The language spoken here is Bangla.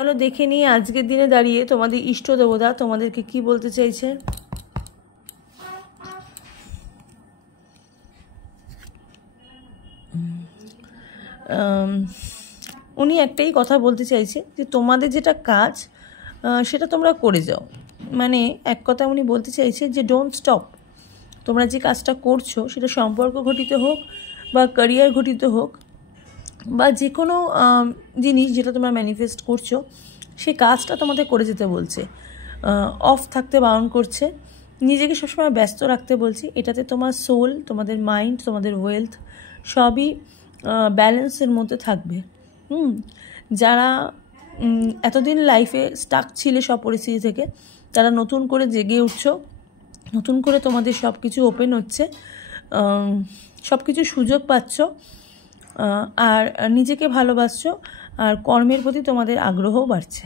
চলো দেখে নিই আজকের দিনে দাঁড়িয়ে তোমাদের ইষ্ট দেবতা তোমাদেরকে কি বলতে চাইছে। উনি একটাই কথা বলতে চাইছে যে তোমাদের যেটা কাজ সেটা তোমরা করে যাও। মানে এক কথা উনি বলতে চাইছে যে ডোন্ট স্টপ। তোমরা যে কাজটা করছো সেটা সম্পর্ক ঘটিত হোক বা ক্যারিয়ার ঘটিত হোক বা যে কোনো জিনিস যেটা তোমরা ম্যানিফেস্ট করছো সেই কাজটা তোমাদের করে যেতে বলছে। অফ থাকতে বারণ করছে, নিজেকে সবসময় ব্যস্ত রাখতে বলছি। এটাতে তোমার সোল, তোমাদের মাইন্ড, তোমাদের ওয়েলথ সবই ব্যালেন্সের মধ্যে থাকবে। যারা এতদিন লাইফে স্টাক ছিলে সব পরিস্থিতি থেকে, তারা নতুন করে জেগে উঠছো, নতুন করে তোমাদের সব কিছু ওপেন হচ্ছে, সব কিছু সুযোগ পাচ্ছ, আর নিজেকে ভালোবাসছো, আর কর্মের প্রতি তোমাদের আগ্রহও বাড়ছে।